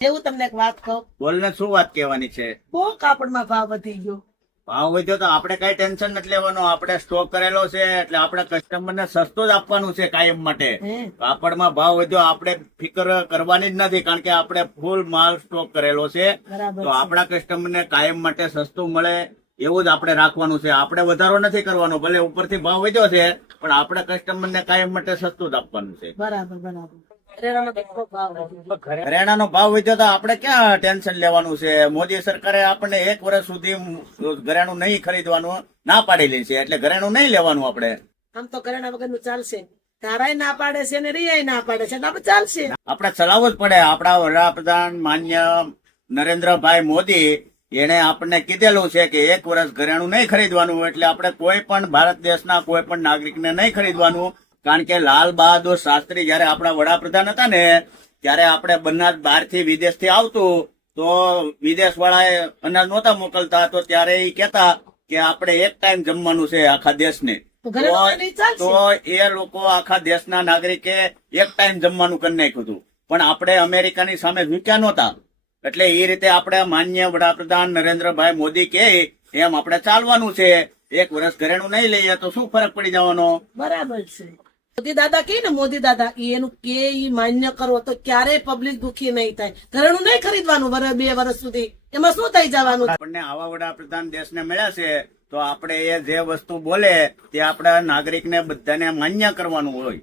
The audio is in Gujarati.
એવું તમને એક વાત કહું, બોલને શું વાત કહેવાની છે? બહુ કાપડમાં ભાવ વધી ગયો. ભાવ વધ્યો તો આપણે કઈ ટેન્શન નથી લેવાનું. આપણે સ્ટોક કરેલો છે એટલે આપણે કસ્ટમર ને સસ્તો જ આપવાનું છે કાયમ માટે. હે કાપડમાં ભાવ વધ્યો આપણે ફિકર કરવાની જ નથી, કારણ કે આપણે ફૂલ માલ સ્ટોક કરેલો છે. બરાબર તો છે. આપણા કસ્ટમર ને કાયમ માટે સસ્તું મળે એવું જ આપણે રાખવાનું છે. આપણે વધારો નથી કરવાનો. ભલે ઉપરથી ભાવ વધ્યો છે પણ આપણે કસ્ટમર ને કાયમ માટે સસ્તું જ આપવાનું છે. બરાબર બરાબર. કરિયાણાનો કેટલો ભાવ વધ્યો? કરિયાણાનો ભાવ વધ્યો તો આપણે ક્યાં ટેન્શન લેવાનું છે? મોદી સરકારે આપણને 1 વર્ષ સુધી ઘરેણું નહીં ખરીદવાનું ના પાડેલી છે, એટલે ઘરેણું નહીં લેવાનું આપણે. આમ તો કરિયાણા વગરનું ચાલશે. તારાય ના પાડે છે ને રિયાય ના પાડે છે, એટલે આપણે ચાલશે. આપણે ચલાવવું જ પડે. આપણા વડાપ્રધાન માન્ય નરેન્દ્રભાઈ મોદી એને આપણને કીધેલું છે કે 1 વર્ષ ઘરેણું નહીં ખરીદવાનું, એટલે આપણે કોઈ પણ ભારત દેશના કોઈ પણ નાગરિકને નહીં ખરીદવાનું. કારણ કે લાલ બહાદુર શાસ્ત્રી જયારે આપણા વડાપ્રધાન હતા ને ત્યારે આપણે બનાસ બહારથી વિદેશથી આવતું તો વિદેશ વાળાએ અનાજ નહોતા મોકલતા, તો ત્યારે એ કહેતા કે આપણે એક ટાઈમ જમવાનું છે આખા દેશને. તો ઘરેણું વગરની ચાલશે. તો એ લોકો આખા દેશના નાગરિકે એક ટાઈમ જમવાનું કરી નાખ્યું હતું, પણ આપણે અમેરિકાની સામે ઝૂક્યા નહોતા. એટલે એ રીતે આપણે માન્ય વડાપ્રધાન નરેન્દ્રભાઈ મોદી કહે એમ આપણે ચાલવાનું છે. 1 વર્ષ ઘરેણું નહીં લઈએ તો શું ફરક પડી જવાનો? બરાબર છે. મોદી દાદા કે ને, મોદી દાદા એનું કે ઈ માન્ય કરો તો ક્યારેય પબ્લિક દુખી નહીં થાય. ઘરેણું નહીં ખરીદવાનું 2 વર્ષ સુધી. એમાં શું થઈ જવાનું? આપણને આવા વડાપ્રધાન દેશને મળ્યા છે તો આપણે એ જે વસ્તુ બોલે તે આપણા નાગરિકને બધાને માન્ય કરવાનું હોય.